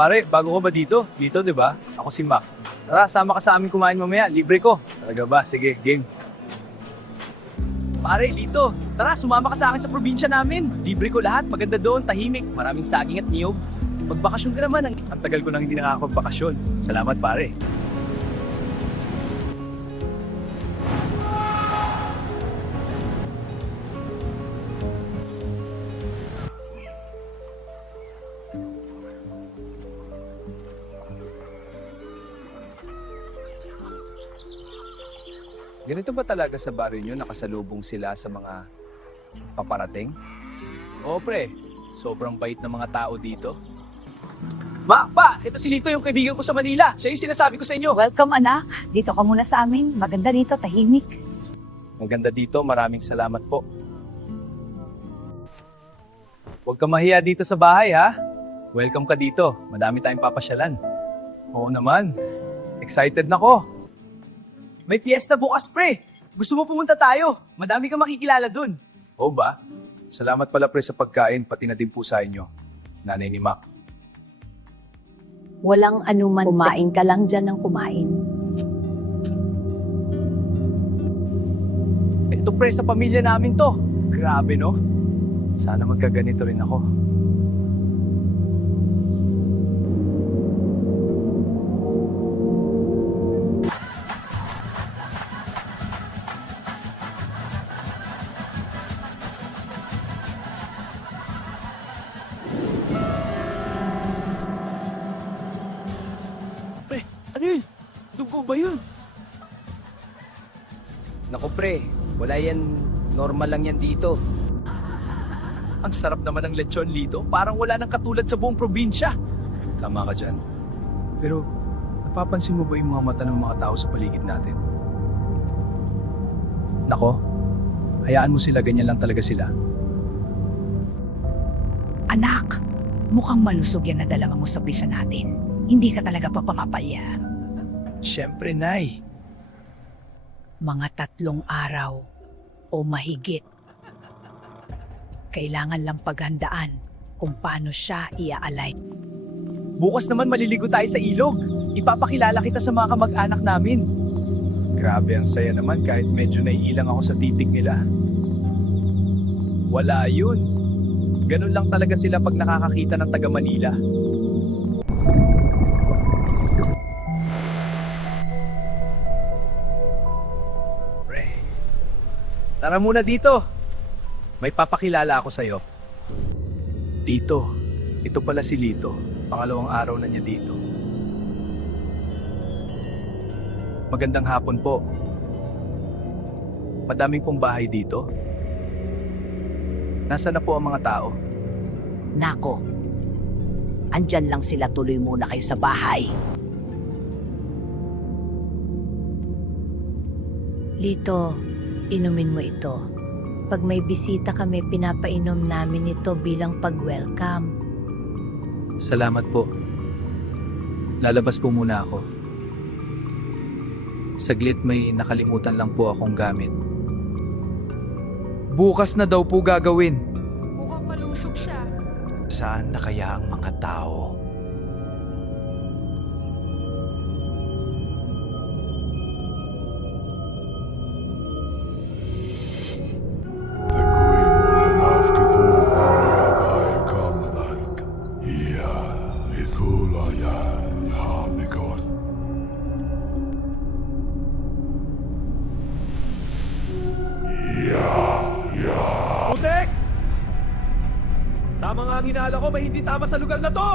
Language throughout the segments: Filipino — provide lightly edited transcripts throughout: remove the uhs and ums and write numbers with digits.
Pare, bago ka ba dito? Dito, di ba? Ako si Mac. Tara, sama ka sa amin kumain mamaya. Libre ko. Talaga ba? Sige, game. Pare, Lito, tara, sumama ka sa akin sa probinsya namin. Libre ko lahat, maganda doon, tahimik, maraming saging at niyog. Magbakasyon ka naman, ang tagal ko nang hindi nakakapagbakasyon. Salamat, pare. Ganito ba talaga sa baryo nyo nakasalubong sila sa mga paparating? Oo pre, sobrang bait ng mga tao dito. Pa! Ito si Lito yung kaibigan ko sa Manila. Siya yung sinasabi ko sa inyo. Welcome anak, dito ka muna sa amin. Maganda dito, tahimik. Maganda dito, maraming salamat po. Huwag ka mahiya dito sa bahay ha. Welcome ka dito, madami tayong papasyalan. Oo naman, excited na ko. May fiesta bukas, pre. Gusto mo pumunta tayo? Madami kang makikilala dun. Oo ba? Salamat pala, pre, sa pagkain, pati na din po sa inyo. Nanay ni Mac. Walang anuman, kumain ka lang dyan ng kumain. Ito, pre, sa pamilya namin to. Grabe, no? Sana magkaganito rin ako. Ano yun? Dugo ba yun? Naku pre, wala yan, normal lang yan dito. Ang sarap naman ng lechon, Lito. Parang wala nang katulad sa buong probinsya. Tama ka dyan. Pero, napapansin mo ba yung mga mata ng mga tao sa paligid natin? Nako, hayaan mo sila, ganyan lang talaga sila. Anak, mukhang malusog yan na dalawa mo sa bisya natin. Hindi ka talaga papamapalya. Siyempre, Nay. Mga 3 araw o mahigit. Kailangan lang paghandaan kung paano siya iaalay. Bukas naman maliligo tayo sa ilog. Ipapakilala kita sa mga kamag-anak namin. Grabe, ang saya naman kahit medyo naiilang ako sa titig nila. Wala yun. Ganun lang talaga sila pag nakakakita ng taga Manila. Pre, tara muna dito. May papakilala ako sa'yo. Tito, ito pala si Lito. Pangalawang araw na niya dito. Magandang hapon po. Madaming pong bahay dito. Nasaan na po ang mga tao? Nako, andyan lang sila, tuloy muna kayo sa bahay. Lito, inumin mo ito. Pag may bisita kami, pinapainom namin ito bilang pag-welcome. Salamat po. Lalabas po muna ako. Saglit, may nakalimutan lang po akong gamit. Bukas na daw po gagawin. Mukhang malusog siya. Saan na kaya ang mga tao? Putek! Tama nga ang hinala ko, may hindi tama sa lugar na to!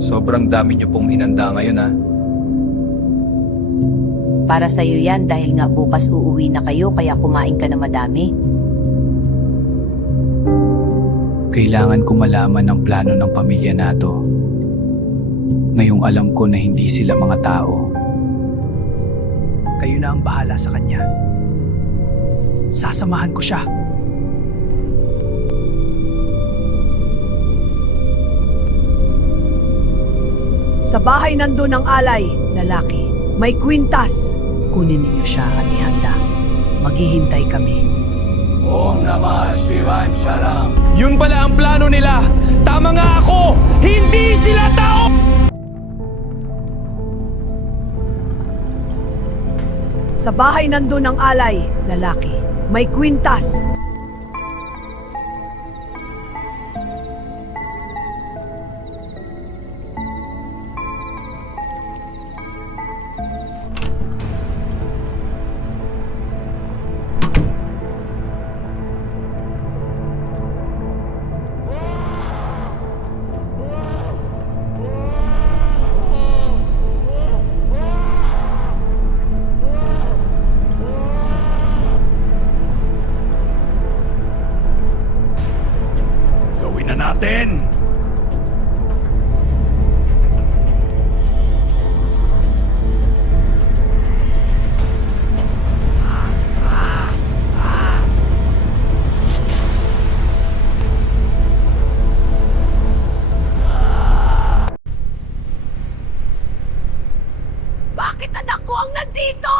Sobrang dami niyo pong hinanda ngayon ha. Para sa'yo yan dahil nga bukas uuwi na kayo kaya kumain ka na madami. Kailangan ko malaman ang plano ng pamilya nato. Ngayong alam ko na hindi sila mga tao. Kayo na ang bahala sa kanya. Sasamahan ko siya. Sa bahay nandun ang alay, lalaki. May kwintas. Kunin ninyo siya at ihanda. Maghihintay kami. Om Namah Shivaya Sharam. Yun pala ang plano nila! Tama nga ako! Hindi sila tao! Sa bahay nandun ang alay, lalaki. May kwintas. Gawin na natin! Bakit anak ko ang nandito?